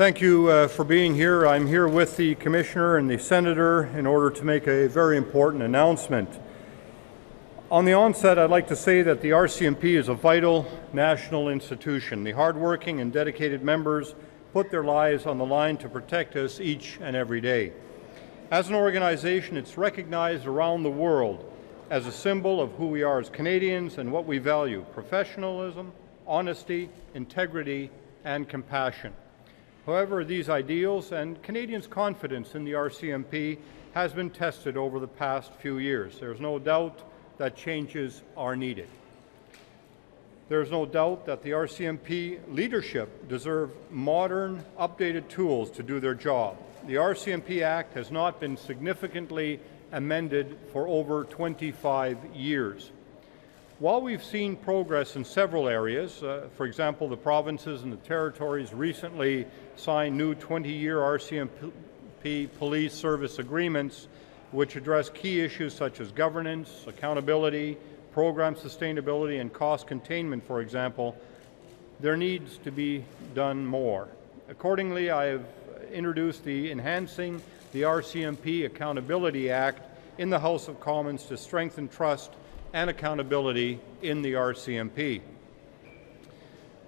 Thank you for being here. I'm here with the Commissioner and the Senator in order to make a very important announcement. On the onset, I'd like to say that the RCMP is a vital national institution. The hardworking and dedicated members put their lives on the line to protect us each and every day. As an organization, it's recognized around the world as a symbol of who we are as Canadians and what we value: professionalism, honesty, integrity, and compassion. However, these ideals and Canadians' confidence in the RCMP has been tested over the past few years. There's no doubt that changes are needed. There's no doubt that the RCMP leadership deserve modern, updated tools to do their job. The RCMP Act has not been significantly amended for over 25 years. While we've seen progress in several areas, for example, the provinces and the territories recently signed new 20-year RCMP police service agreements which address key issues such as governance, accountability, program sustainability, and cost containment, for example, there needs to be done more. Accordingly, I have introduced the Enhancing the RCMP Accountability Act in the House of Commons to strengthen trust and accountability in the RCMP.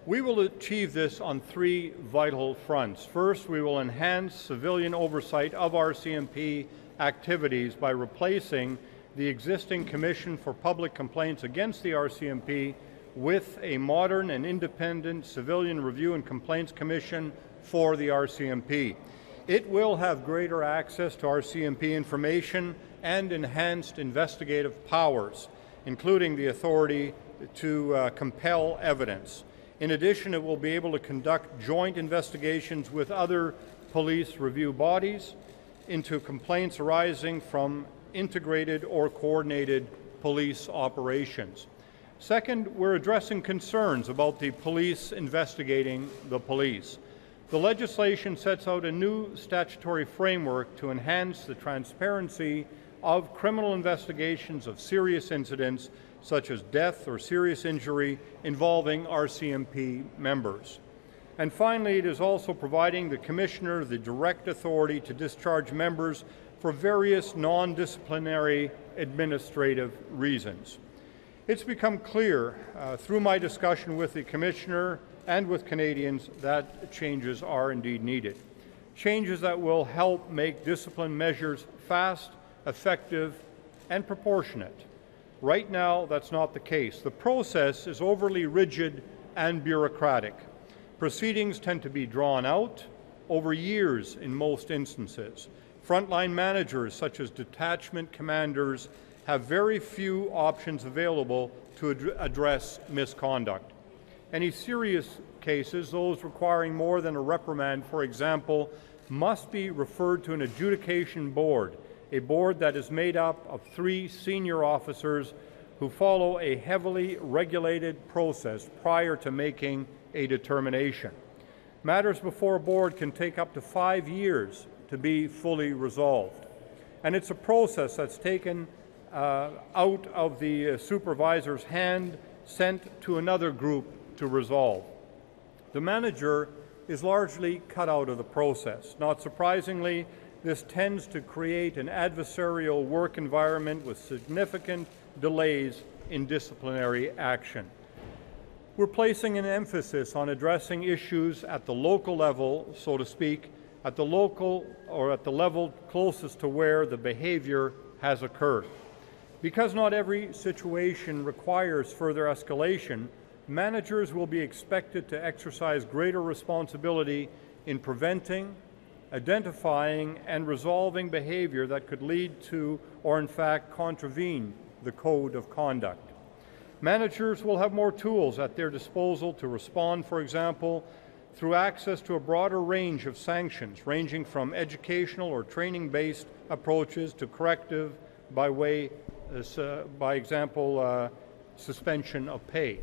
We will achieve this on three vital fronts. First, we will enhance civilian oversight of RCMP activities by replacing the existing Commission for Public Complaints against the RCMP with a modern and independent Civilian Review and Complaints Commission for the RCMP. It will have greater access to RCMP information and enhanced investigative powers, including the authority to compel evidence. In addition, it will be able to conduct joint investigations with other police review bodies into complaints arising from integrated or coordinated police operations. Second, we're addressing concerns about the police investigating the police. The legislation sets out a new statutory framework to enhance the transparency of criminal investigations of serious incidents such as death or serious injury involving RCMP members. And finally, it is also providing the Commissioner the direct authority to discharge members for various non-disciplinary administrative reasons. It's become clear through my discussion with the Commissioner and with Canadians that changes are indeed needed. Changes that will help make discipline measures fast, effective, and proportionate. Right now, that's not the case. The process is overly rigid and bureaucratic. Proceedings tend to be drawn out over years in most instances. Frontline managers, such as detachment commanders, have very few options available to address misconduct. Any serious cases, those requiring more than a reprimand, for example, must be referred to an adjudication board, a board that is made up of 3 senior officers who follow a heavily regulated process prior to making a determination. Matters before a board can take up to 5 years to be fully resolved. And it's a process that's taken out of the supervisor's hand, sent to another group to resolve. The manager is largely cut out of the process. Not surprisingly, this tends to create an adversarial work environment with significant delays in disciplinary action. We're placing an emphasis on addressing issues at the local level, so to speak, at the local or at the level closest to where the behavior has occurred. Because not every situation requires further escalation, managers will be expected to exercise greater responsibility in preventing, identifying, and resolving behavior that could lead to or in fact contravene the code of conduct. Managers will have more tools at their disposal to respond, for example, through access to a broader range of sanctions, ranging from educational or training-based approaches to corrective by example, suspension of pay.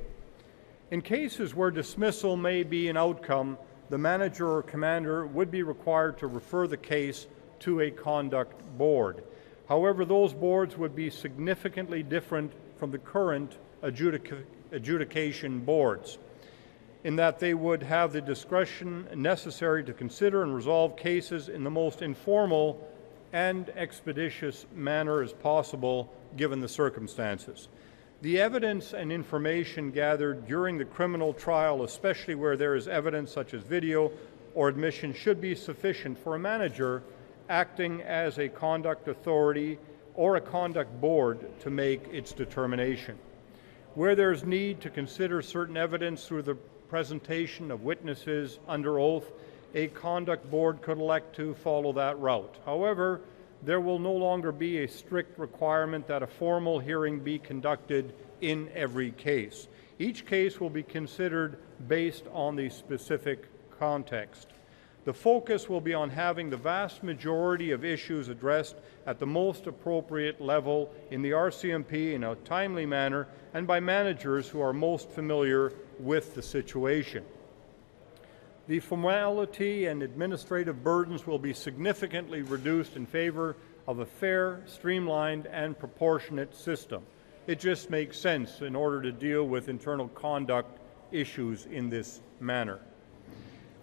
In cases where dismissal may be an outcome, the manager or commander would be required to refer the case to a conduct board. However, those boards would be significantly different from the current adjudication boards. in that they would have the discretion necessary to consider and resolve cases in the most informal and expeditious manner as possible given the circumstances. The evidence and information gathered during the criminal trial, especially where there is evidence such as video or admission, should be sufficient for a manager acting as a conduct authority or a conduct board to make its determination. Where there is need to consider certain evidence through the presentation of witnesses under oath, a conduct board could elect to follow that route. However, there will no longer be a strict requirement that a formal hearing be conducted in every case. Each case will be considered based on the specific context. The focus will be on having the vast majority of issues addressed at the most appropriate level in the RCMP in a timely manner and by managers who are most familiar with the situation. The formality and administrative burdens will be significantly reduced in favor of a fair, streamlined, and proportionate system. It just makes sense in order to deal with internal conduct issues in this manner.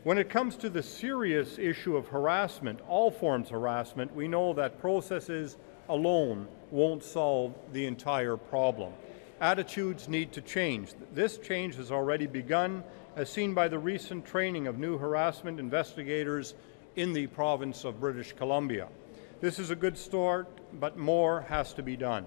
When it comes to the serious issue of harassment, all forms of harassment, we know that processes alone won't solve the entire problem. Attitudes need to change. This change has already begun, as seen by the recent training of new harassment investigators in the province of British Columbia. This is a good start, but more has to be done.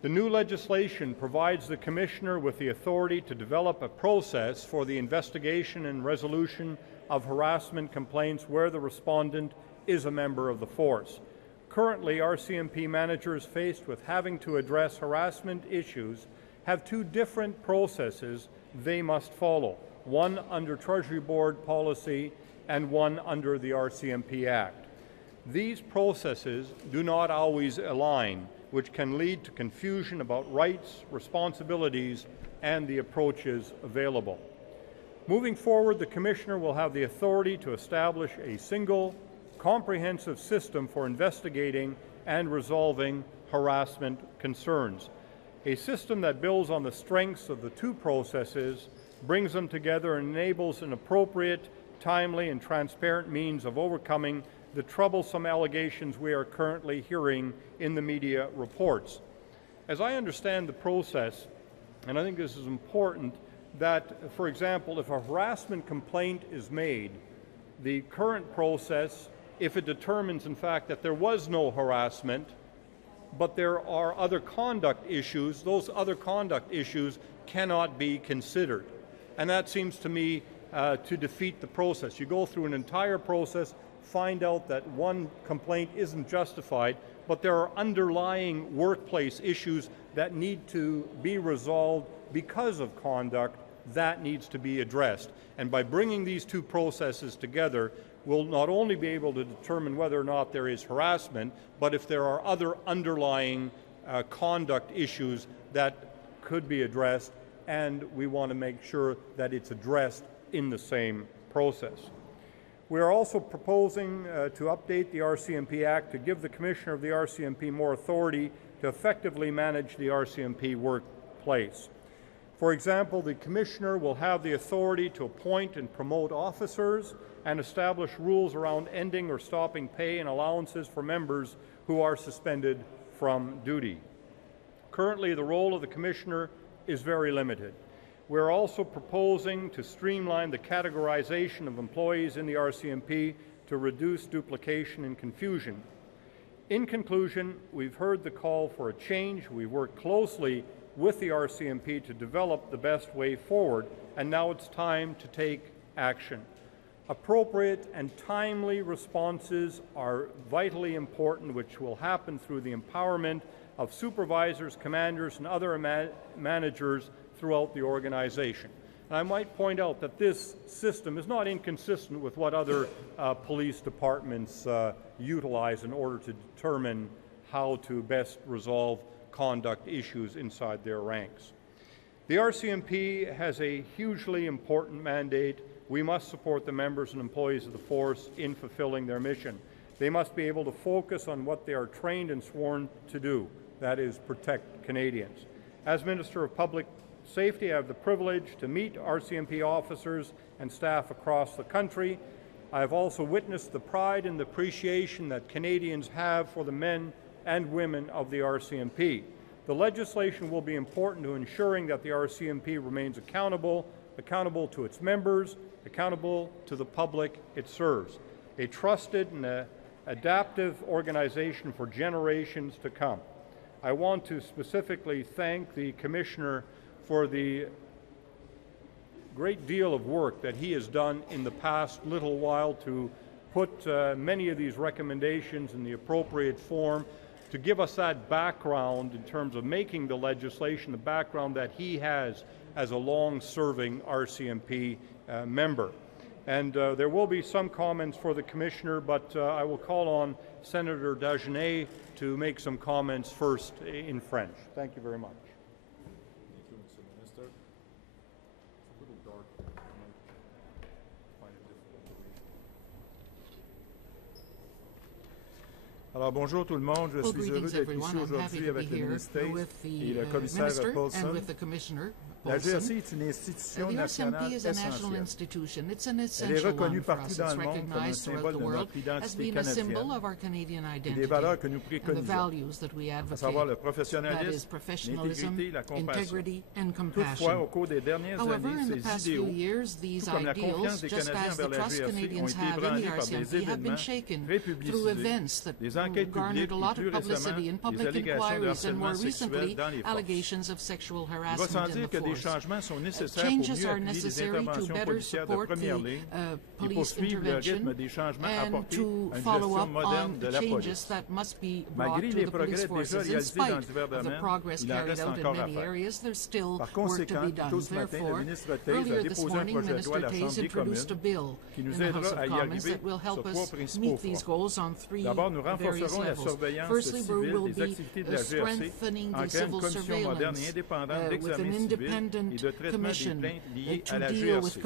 The new legislation provides the Commissioner with the authority to develop a process for the investigation and resolution of harassment complaints where the respondent is a member of the force. Currently, RCMP managers faced with having to address harassment issues have two different processes they must follow, one under Treasury Board policy and one under the RCMP Act. These processes do not always align, which can lead to confusion about rights, responsibilities, and the approaches available. Moving forward, the Commissioner will have the authority to establish a single, comprehensive system for investigating and resolving harassment concerns. A system that builds on the strengths of the two processes, brings them together, and enables an appropriate, timely, and transparent means of overcoming the troublesome allegations we are currently hearing in the media reports. As I understand the process, and I think this is important, that, for example, if a harassment complaint is made, the current process, if it determines, in fact, that there was no harassment, but there are other conduct issues, those other conduct issues cannot be considered. And that seems to me to defeat the process. You go through an entire process, find out that one complaint isn't justified, but there are underlying workplace issues that need to be resolved because of conduct that needs to be addressed. And by bringing these two processes together, we'll not only be able to determine whether or not there is harassment, but if there are other underlying conduct issues that could be addressed, and we want to make sure that it's addressed in the same process. We are also proposing to update the RCMP Act to give the Commissioner of the RCMP more authority to effectively manage the RCMP workplace. For example, the Commissioner will have the authority to appoint and promote officers and establish rules around ending or stopping pay and allowances for members who are suspended from duty. Currently, the role of the Commissioner is very limited. We're also proposing to streamline the categorization of employees in the RCMP to reduce duplication and confusion. In conclusion, we've heard the call for a change. We've worked closely with the RCMP to develop the best way forward, and now it's time to take action. Appropriate and timely responses are vitally important, which will happen through the empowerment of supervisors, commanders, and other managers throughout the organization. And I might point out that this system is not inconsistent with what other police departments utilize in order to determine how to best resolve conduct issues inside their ranks. The RCMP has a hugely important mandate. We must support the members and employees of the force in fulfilling their mission. They must be able to focus on what they are trained and sworn to do, that is, protect Canadians. As Minister of Public safety. I have the privilege to meet RCMP officers and staff across the country. I have also witnessed the pride and the appreciation that Canadians have for the men and women of the RCMP. The legislation will be important to ensuring that the RCMP remains accountable to its members, accountable to the public it serves, a trusted and adaptive organization for generations to come. I want to specifically thank the Commissioner for the great deal of work that he has done in the past little while to put many of these recommendations in the appropriate form, to give us that background in terms of making the legislation, the background that he has as a long-serving RCMP member. And there will be some comments for the Commissioner, but I will call on Senator Dagenet to make some comments first in French. Thank you very much. Thank you, Mr. Minister. It's a little dark. I might find it difficult to read. Alors bonjour tout le monde, je suis heureux d'être ici aujourd'hui avec le ministre et le commissaire Paulson. La GRC est une institution nationale essentielle. Elle est reconnue partout dans le monde comme un symbole de notre identité canadienne et des valeurs que nous préconisons, à savoir le professionnalisme, l'intégrité, la compassion. Toutefois, au cours des dernières années, ces idéaux, tout comme la confiance des Canadiens envers la GRC, ont été ébranlés par des événements très publicisés, des enquêtes publiques et plus récemment des allégations de harcèlement sexuel dans les forces. Il va sans dire que des changements sont nécessaires pour mieux appuyer les interventions policières de première ligne et poursuivre le rythme des changements apportés à une gestion moderne de la police. Malgré les progrès déjà réalisés dans divers domaines, il en reste encore à faire. Par conséquent, tôt ce matin, le ministre Toews a déposé un projet de loi à la Chambre des communes qui nous aidera à y arriver sur trois principaux fronts. D'abord, nous renforcerons la surveillance civile des activités de la GRC en créant une commission moderne et indépendante d'examen civil et de traitement des plaintes liées à la GRC.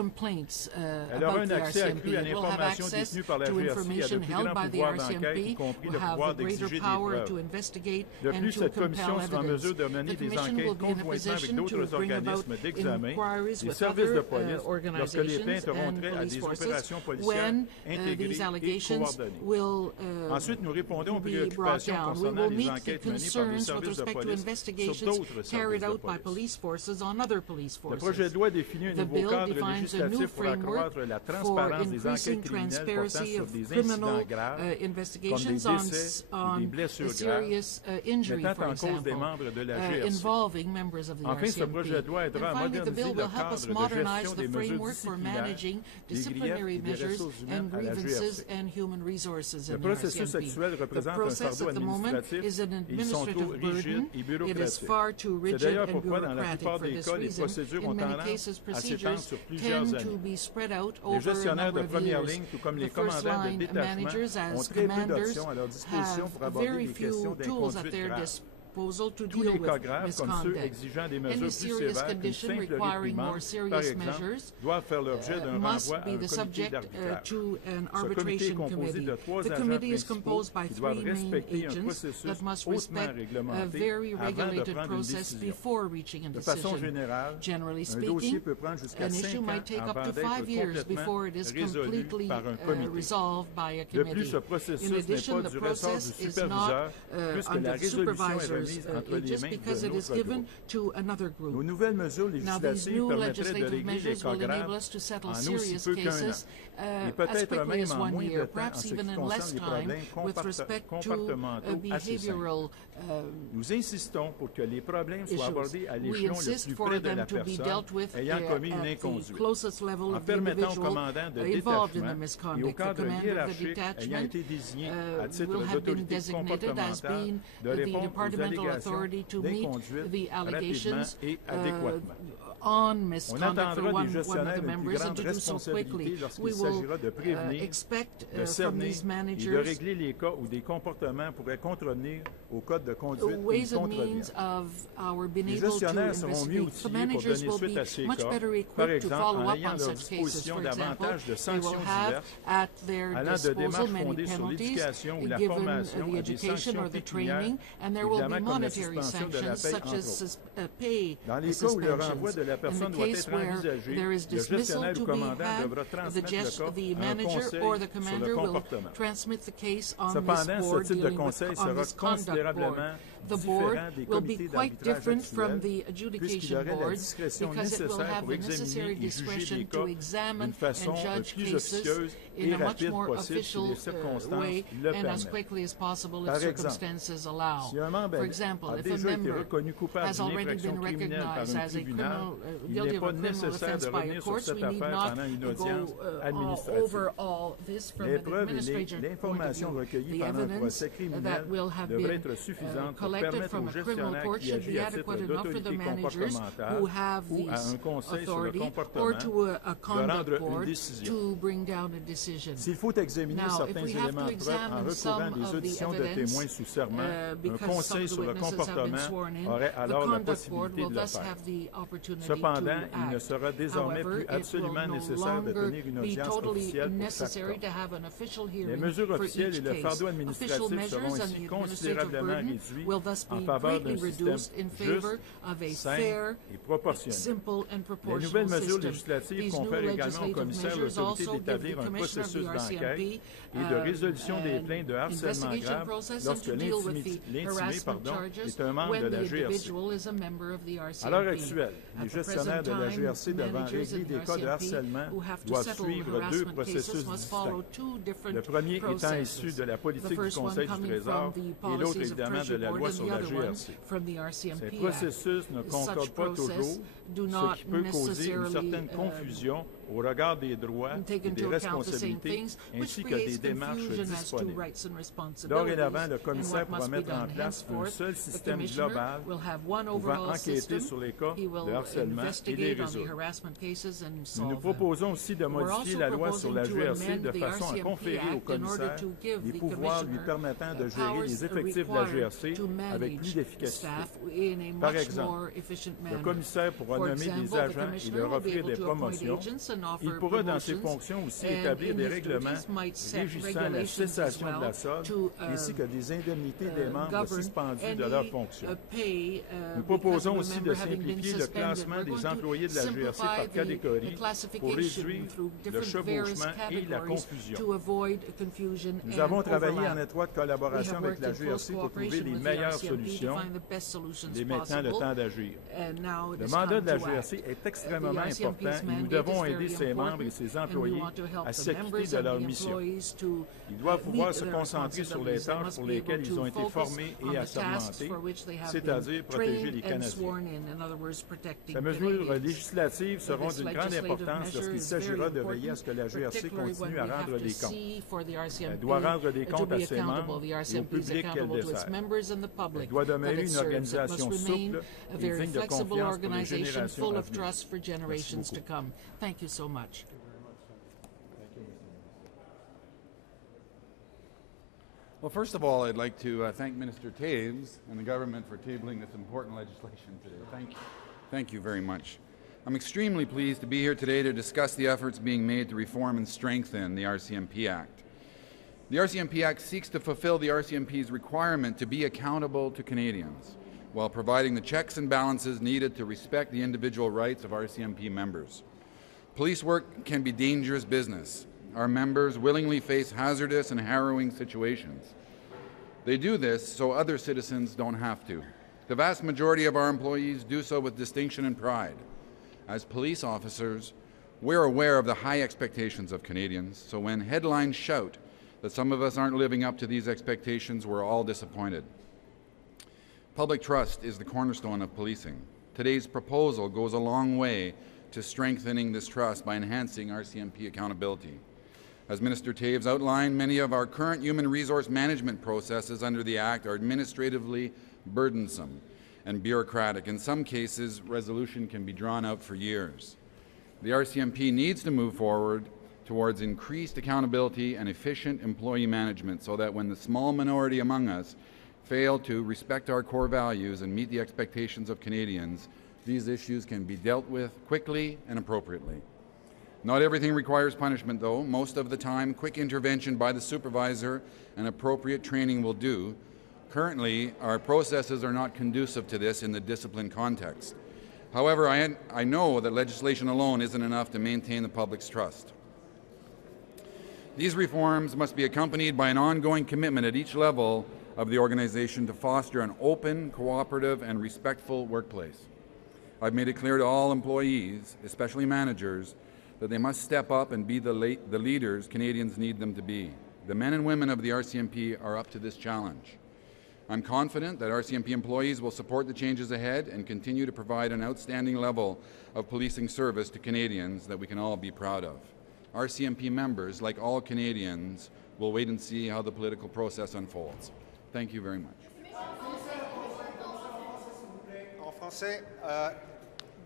Elle aura un accès accru à l'information détenue par la GRC et à de plus grands pouvoirs d'enquête, y compris le pouvoir d'exiger des preuves. De plus, cette commission sera en mesure de mener des enquêtes conjointement avec d'autres organismes d'examen, des services de police, lorsque les plaintes auront trait à des opérations policières intégrées et coordonnées. Ensuite, nous répondons aux préoccupations concernant les enquêtes menées par des services de police sur d'autres services de police. Le projet de loi définit un nouveau cadre législatif pour accroître la transparence des enquêtes criminelles portant sur des incidents graves, comme des décès ou des blessures graves, mettant en cause des membres de la GRC. Enfin, ce projet de loi aidera à moderniser le cadre de gestion des mesures disciplinaires, des griefs et des ressources humaines à la GRC. Le processus sexuel représente un fardeau administratif et ils sont trop rigides et bureaucratiques. C'est d'ailleurs pourquoi, dans la plupart des cas, les procédures ont tendance à s'étendre sur plusieurs années. Les gestionnaires de première ligne, tout comme les commandants de détachement, ont très peu d'options à leur disposition pour aborder les questions d'inconduite grave. Tous les cas graves, comme ceux exigeant des mesures plus sévères qu'une simple réprimande, par exemple, doivent faire l'objet d'un renvoi à un comité d'arbitrage. Ce comité est composé de 3 agents principaux qui doivent respecter un processus hautement réglementé avant de prendre une décision. De façon générale, un dossier peut prendre jusqu'à 5 ans avant d'être complètement résolu par un comité. De plus, ce processus n'est pas du ressort du superviseur, puisque la résolution est entre les mains d'un autre groupe. Nos nouvelles mesures législatives permettraient de régler les cas graves en aussi peu qu'un an, et peut-être même en moins de temps en ce qui concerne les problèmes comportementaux associés. Nous insistons pour que les problèmes soient abordés à l'échelon le plus près de la personne ayant commis une inconduite, en permettant aux commandants de détachement et aux cadres hiérarchiques ayant été désignés à titre d'autorité comportementale de répondre aux allégations d'inconduite rapidement et adéquatement. on misconduct for one of the members and to do so quickly. We will expect from these managers ways and means of our being able to investigate. The managers will be much better equipped to follow up on such cases. For example, they will have at their disposal many penalties given the education or the training, and there will be monetary sanctions such as pay suspensions. In the case where there is dismissal to be had, the manager or the commander will transmit the case on this board dealing with on this conduct board. The board will be quite different from the adjudication boards because it will have the necessary discretion to examine and judge cases in a much more official way and as quickly as possible if circumstances allow. For example, if a member has already been recognized as a criminal, guilty of a criminal offense by a court, we need not go over all this from an administrative point of view. The evidence that will have been collected from a criminal court should be adequate enough for the managers who have these authority or to a conduct board to bring down a decision. Now, if we have to examine some of the evidence because some of the witnesses have been sworn in, the conduct board will thus have the opportunity to act. However, it will no longer be totally necessary to have an official hearing for each case. Official measures and the administrative burden will thus be greatly reduced in favor of a fair, simple, and proportional system. These new legislative measures also give the Commissioner of the RCMP investigation process and to deal with the harassment charges when the individual is a member of the RCMP. At the present time, managers in the RCMP who have to settle harassment cases must follow two different processes. The first one coming from the policies of Treasury Board and the other one from the RCMP Act. Such process do not necessarily take into account the same things, which creates confusion as to rights and responsibilities and what must be done. Henceforth, the Commissioner will have one overall system. He will investigate on the harassment cases and solve them. We're also proposing to amend the RCMP Act in order to give the Commissioner powers required to manage staff in a much more efficient manner. For example, the Commissioner will be able to appoint agents and offer promotions, and in his duties might set regulations as well to govern any pay because of a member having been suspended. We're going to simplify the classification through different various categories to avoid confusion and overlap. We have worked in close cooperation with the RCMP to find the best solutions possible, and now it is time to act. The RCMP's mandate is very important, and we want to help the members and the employees to meet their responsibilities. They must be able to focus on the tasks for which they have been trained and sworn in other words, protecting Canadians. This legislative measure is very important, particularly when we have to see for the RCMP to be accountable. The RCMP is accountable to its members and the public that it serves. It must remain a very flexible organization full of trust for generations to come. Thank you so much. Well, first of all, I'd like to thank Minister Toews and the government for tabling this important legislation today. Thank you very much. I'm extremely pleased to be here today to discuss the efforts being made to reform and strengthen the RCMP Act. The RCMP Act seeks to fulfill the RCMP's requirement to be accountable to Canadians while providing the checks and balances needed to respect the individual rights of RCMP members. Police work can be dangerous business. Our members willingly face hazardous and harrowing situations. They do this so other citizens don't have to. The vast majority of our employees do so with distinction and pride. As police officers, we're aware of the high expectations of Canadians, so when headlines shout that some of us aren't living up to these expectations, we're all disappointed. Public trust is the cornerstone of policing. Today's proposal goes a long way to strengthening this trust by enhancing RCMP accountability. As Minister Toews outlined, many of our current human resource management processes under the Act are administratively burdensome and bureaucratic. In some cases, resolution can be drawn out for years. The RCMP needs to move forward towards increased accountability and efficient employee management so that when the small minority among us fail to respect our core values and meet the expectations of Canadians, these issues can be dealt with quickly and appropriately. Not everything requires punishment, though. Most of the time, quick intervention by the supervisor and appropriate training will do. Currently, our processes are not conducive to this in the discipline context. However, I know that legislation alone isn't enough to maintain the public's trust. These reforms must be accompanied by an ongoing commitment at each level of the organization to foster an open, cooperative, and respectful workplace. I've made it clear to all employees, especially managers, that they must step up and be the leaders Canadians need them to be. The men and women of the RCMP are up to this challenge. I'm confident that RCMP employees will support the changes ahead and continue to provide an outstanding level of policing service to Canadians that we can all be proud of. RCMP members, like all Canadians, will wait and see how the political process unfolds. Thank you very much. En français,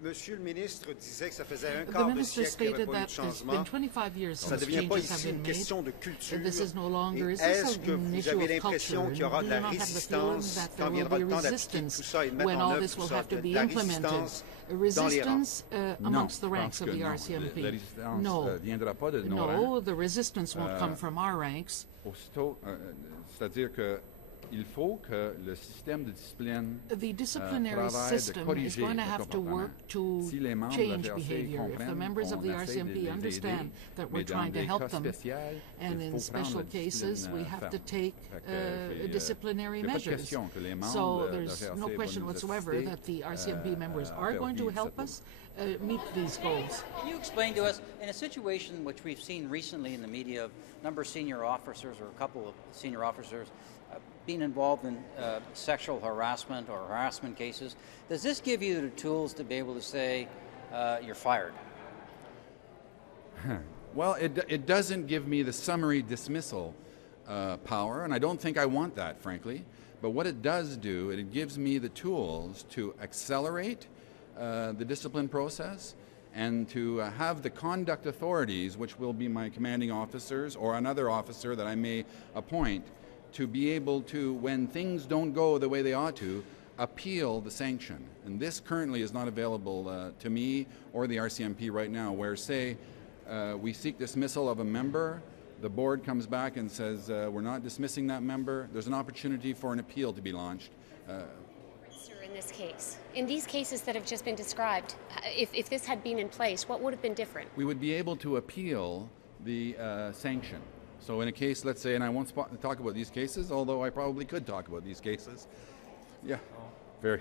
Monsieur le ministre disait que ça faisait un The quart de minister siècle qu'il n'y avait stated pas eu that de there's changement. been 25 years Ça ne since devient pas changes have ici une been question de made. culture. This is no Et longer, is est-ce this que an vous issue avez of l'impression culture? qu'il y aura Do de you la not have the feeling résistance that quand there will viendra be le temps d'appliquer tout resistance ça et de mettre when en all œuvre this tout will ça, have to de be la implemented? résistance dans les rangs? Resistance amongst the Non, ranks of parce the que non. RCMP? La résistance No. viendra pas de nos No, rangs. the resistance won't come from our ranks. Aussitôt, c'est-à-dire que il faut que le système de discipline The disciplinary travaille de system is corriger going to le have to work comportement. to Si les membres de la change RCMP behavior. If the comprennent, members of on the essaie de RCMP les understand aider, that we're mais trying dans to des help cas them, spéciaux, and il in faut special prendre la cases discipline we have to ferme. take Fait que, disciplinary il y a pas de measures. question que les membres So de la there's RCMP no vont question nous whatsoever assister, that the RCMP members à are faire going to vivre help cette us meet these goals. Can you explain to us, in a situation which we've seen recently in the media, of a number of senior officers or a couple of senior officers being involved in sexual harassment or harassment cases, does this give you the tools to be able to say you're fired? Well, it doesn't give me the summary dismissal power, and I don't think I want that, frankly. But what it does do, it gives me the tools to accelerate the discipline process and to have the conduct authorities, which will be my commanding officers or another officer that I may appoint, to be able to, when things don't go the way they ought to, appeal the sanction. And this currently is not available to me or the RCMP right now, where, say, we seek dismissal of a member, the board comes back and says, we're not dismissing that member, there's an opportunity for an appeal to be launched. In this case, in these cases that have just been described, if this had been in place, what would have been different? We would be able to appeal the sanction. So in a case, let's say, and I won't talk about these cases, although I probably could talk about these cases. Yeah, very.